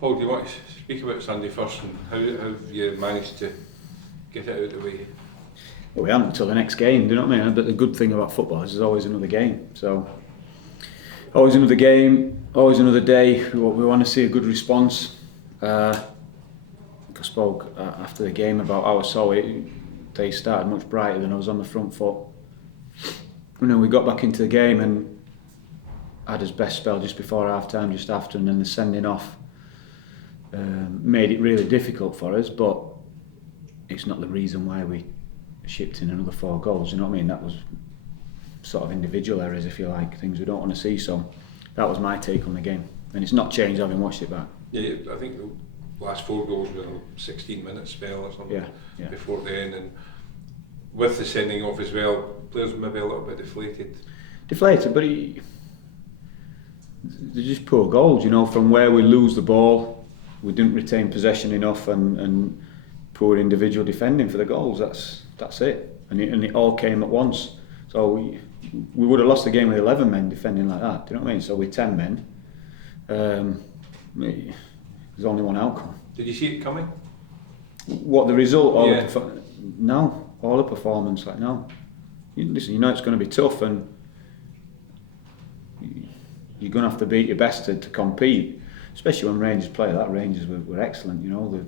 Paul, do you want to speak about Sunday first and how have you managed to get it out of the way? Well, we haven't until the next game, do you know what I mean? But the good thing about football is there's always another game. So, always another game, always another day. We want to see a good response. I spoke after the game about how I saw it. They started much brighter than I was on the front foot. You know, we got back into the game and had his best spell just before half time, just after, and then the sending off made it really difficult for us. But it's not the reason why we shipped in another 4 goals. You know what I mean? That was sort of individual errors, if you like, things we don't want to see. So that was my take on the game, and it's not changed having watched it back. Yeah, I think the last 4 goals were a 16-minute spell or something before the end, and with the sending off as well, players maybe a little bit deflated. Deflated, but they're just poor goals. You know, from where we lose the ball, we didn't retain possession enough, and poor individual defending for the goals. That's it, and it all came at once. So we would have lost the game with 11 men defending like that. Do you know what I mean? So with 10 men, there's only one outcome. Did you see it coming? What, the result? No, all the performance. Like, no. Listen, you know it's going to be tough, and you're going to have to beat your best to compete. Especially when Rangers play. That Rangers were excellent. You know,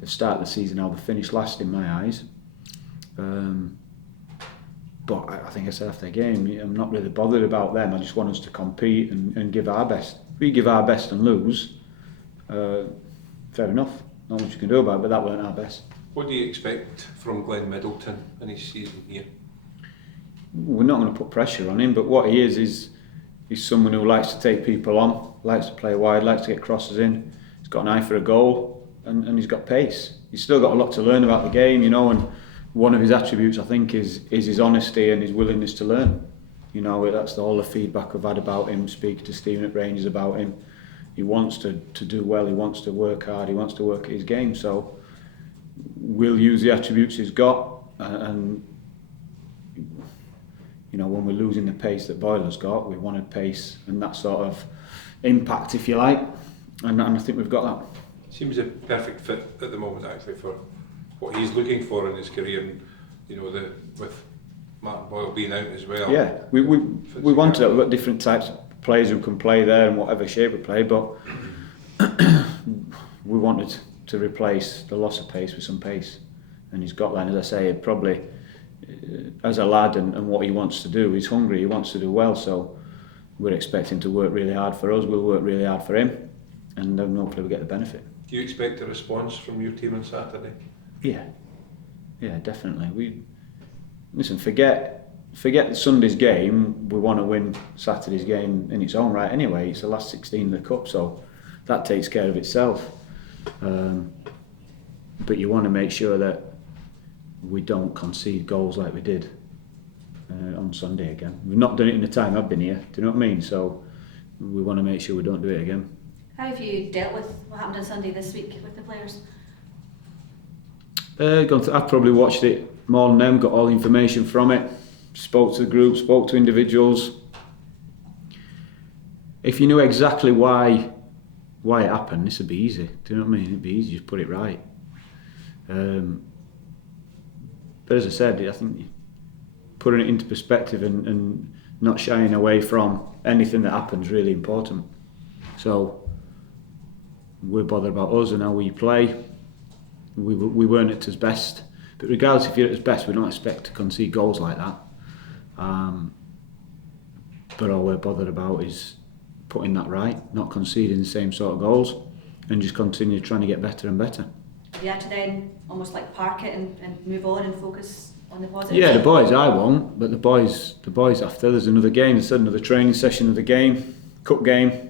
the start of the season, how they finished last in my eyes. But I think I said after the game, I'm not really bothered about them. I just want us to compete and give our best. If we give our best and lose, fair enough. Not much you can do about it, but that weren't our best. What do you expect from Glenn Middleton in his season here? We're not going to put pressure on him, but what he is someone who likes to take people on, likes to play wide, likes to get crosses in. He's got an eye for a goal, and he's got pace. He's still got a lot to learn about the game, you know, and one of his attributes, I think, is his honesty and his willingness to learn. You know, that's all the feedback I've had about him, speaking to Stephen at Rangers about him. He wants to do well, he wants to work hard, he wants to work at his game. So we'll use the attributes he's got, and you know, when we're losing the pace that Boyler's got, we wanted pace and that sort of impact, if you like, and I think we've got that. Seems a perfect fit at the moment, actually, for what he's looking for in his career, and you know, with Martin Boyle being out as well. Yeah, we wanted it. We've got different types of players who can play there in whatever shape we play, but we wanted to replace the loss of pace with some pace, and he's got that. As I say, probably as a lad and what he wants to do, he's hungry, he wants to do well, so we're expecting to work really hard for us, we'll work really hard for him, and then hopefully we'll get the benefit. Do you expect a response from your team on Saturday? Yeah, definitely. Forget Sunday's game. We want to win Saturday's game in its own right anyway. It's the last 16 of the cup, so that takes care of itself. But you want to make sure that we don't concede goals like we did on Sunday again. We've not done it in the time I've been here. Do you know what I mean? So we want to make sure we don't do it again. How have you dealt with what happened on Sunday this week with the players? I've probably watched it more than them, got all the information from it, spoke to the group, spoke to individuals. If you knew exactly why it happened, this would be easy. Do you know what I mean? It'd be easy, just put it right. But as I said, I think putting it into perspective and not shying away from anything that happens is really important. So we're bothered about us and how we play. We weren't at his best, but regardless if you're at his best, we don't expect to concede goals like that. But all we're bothered about is putting that right, not conceding the same sort of goals, and just continue trying to get better and better. You had to then almost like park it and move on and focus on the positive. Yeah, the boys I won't, but the boys after there's another game. There's another training session of the game, cup game.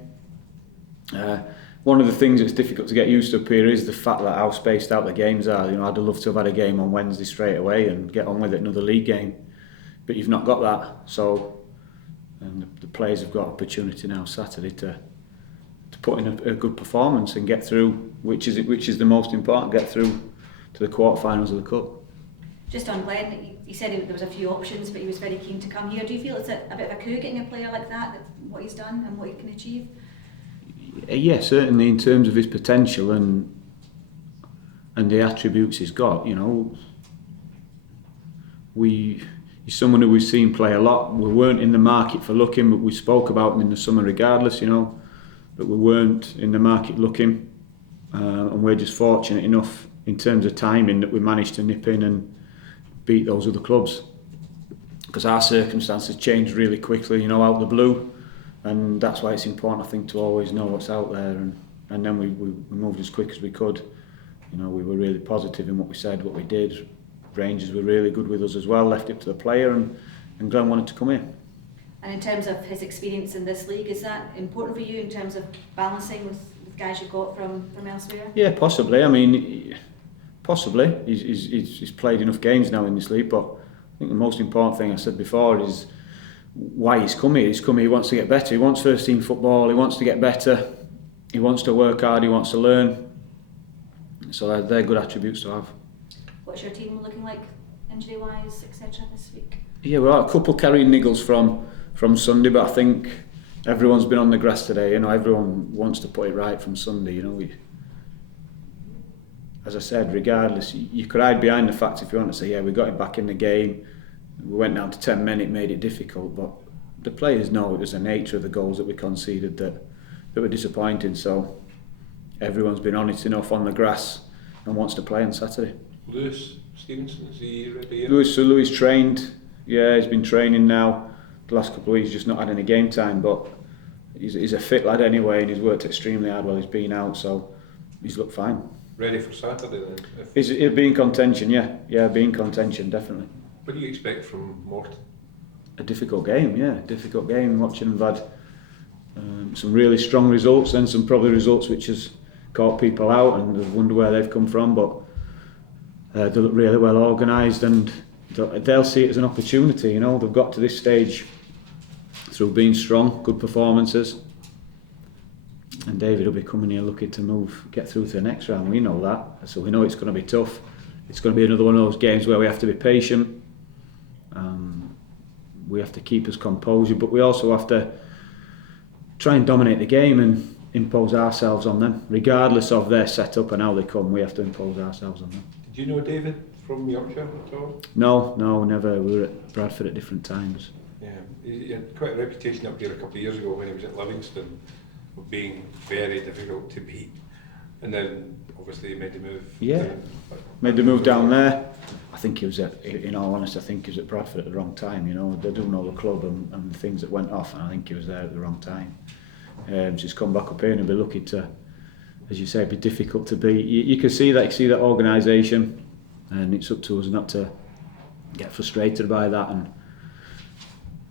One of the things that's difficult to get used to up here is the fact that how spaced out the games are. You know, I'd love to have had a game on Wednesday straight away and get on with it, another league game. But you've not got that. So, and the players have got opportunity now Saturday to put in a good performance and get through, which is the most important. Get through to the quarterfinals of the cup. Just on Glenn, he said there was a few options, but he was very keen to come here. Do you feel it's a bit of a coup getting a player like that what he's done and what he can achieve? Yeah, certainly in terms of his potential and the attributes he's got, you know, he's someone who we've seen play a lot. We weren't in the market for looking, but we spoke about him in the summer regardless, you know, but we weren't in the market looking, and we're just fortunate enough in terms of timing that we managed to nip in and beat those other clubs, because our circumstances changed really quickly, you know, out of the blue, and that's why it's important, I think, to always know what's out there, and then we moved as quick as we could. You know, we were really positive in what we said, what we did. Rangers were really good with us as well, left it to the player, and Glenn wanted to come in. And in terms of his experience in this league, is that important for you in terms of balancing with guys you've got from elsewhere? Yeah, possibly. I mean, possibly. He's played enough games now in this league, but I think the most important thing I said before is why he's come here. He's come here, he wants to get better. He wants first team football, he wants to get better, he wants to work hard, he wants to learn. So they're good attributes to have. What's your team looking like, injury-wise, etc. this week? Yeah, we've got a couple carrying niggles from Sunday, but I think everyone's been on the grass today. You know, everyone wants to put it right from Sunday. You know, as I said, regardless, you could hide behind the fact if you want to say, yeah, we got it back in the game. We went down to 10 men, it made it difficult, but the players know it was the nature of the goals that we conceded that were disappointing. So everyone's been honest enough on the grass and wants to play on Saturday. Lewis Stevenson, is he ready yet? Lewis trained, yeah, he's been training now. The last couple of weeks, just not had any game time, but he's a fit lad anyway, and he's worked extremely hard while he's been out, so he's looked fine. Ready for Saturday then? He'll be in contention, yeah, be in contention, definitely. What do you expect from Morton? A difficult game, yeah, difficult game. Watching them had some really strong results, and some probably results which has caught people out, and I wonder where they've come from, but they look really well organised, and they'll see it as an opportunity. You know, they've got to this stage through being strong, good performances, and David will be coming here looking to get through to the next round. We know that, so we know it's going to be tough. It's going to be another one of those games where we have to be patient. We have to keep us composure, but we also have to try and dominate the game and impose ourselves on them, regardless of their setup and how they come. We have to impose ourselves on them. Did you know David from Yorkshire at all? No, never. We were at Bradford at different times. Yeah, he had quite a reputation up here a couple of years ago when he was at Livingston of being very difficult to beat, and then obviously he made the move. Yeah, made the move down there. I think he was in all honesty, I think he was at Bradford at the wrong time. You know, they do know the club and the things that went off, and I think he was there at the wrong time. Just come back up here and he'll be lucky to, as you say, be difficult to beat. You can see that organisation, and it's up to us not to get frustrated by that, and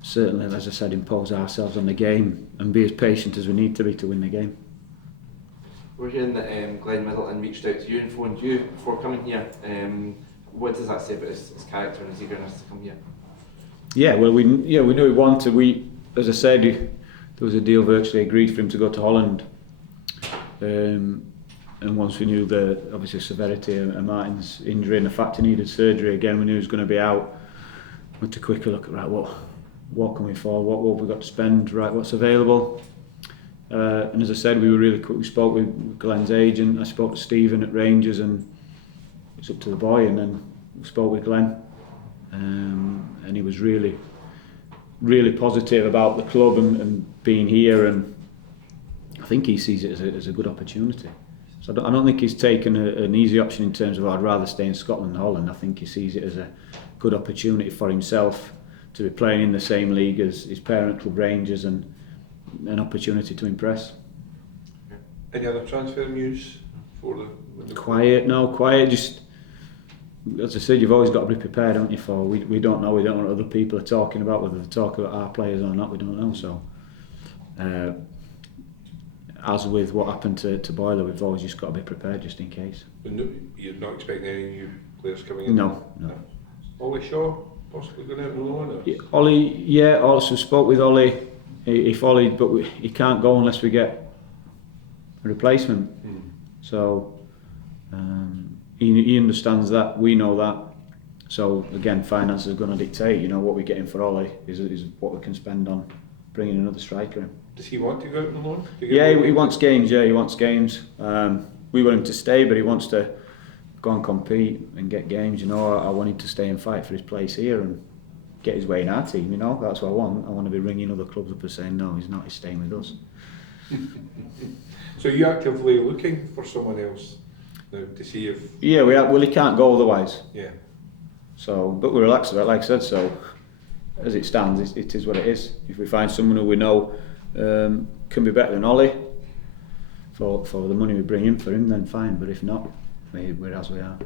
certainly, as I said, impose ourselves on the game and be as patient as we need to be to win the game. We're hearing that Glenn Middleton reached out to you and phoned you before coming here. What does that say about his character and his eagerness to come here? Yeah, well, we knew he wanted. As I said, there was a deal virtually agreed for him to go to Holland. And once we knew the obviously severity of Martin's injury and the fact he needed surgery again, we knew he was going to be out. We had to quickly look at what can we afford, what have we got to spend, right, what's available. And as I said, we were really quick. We spoke with Glenn's agent. I spoke to Stephen at Rangers, and it's up to the boy. And then we spoke with Glenn, and he was really, really positive about the club and being here. And I think he sees it as a good opportunity. So I don't think he's taken an easy option in terms of I'd rather stay in Scotland than Holland. I think he sees it as a good opportunity for himself to be playing in the same league as his parent club Rangers, and an opportunity to impress. Any other transfer news for the quiet? Just as I said, you've always got to be prepared, haven't you? For we don't know. We don't know what other people are talking about, whether they talk about our players or not. We don't know. So, as with what happened to Boiler, we've always just got to be prepared just in case. You're not expecting any new players coming in? No. Ollie Shaw possibly going out on loan? Yeah, Ollie, yeah. Also spoke with Ollie. If Ollie, but he can't go unless we get a replacement. So he understands that. We know that. So again, finances are going to dictate. You know what we're getting for Ollie is what we can spend on bringing another striker in. Does he want to go out on loan? Yeah, he wants games. Yeah, he wants games. We want him to stay, but he wants to go and compete and get games. You know, I want him to stay and fight for his place here and get his way in our team. You know, that's what I want. I want to be ringing other clubs up and saying, no, he's not. He's staying with us. So are you actively looking for someone else now to see if? Yeah, we are. Well, he can't go otherwise. Yeah. So, but we're relaxed about it, like I said. So, as it stands, it is what it is. If we find someone who we know can be better than Ollie for the money we bring in for him, then fine. But if not, we're as we are.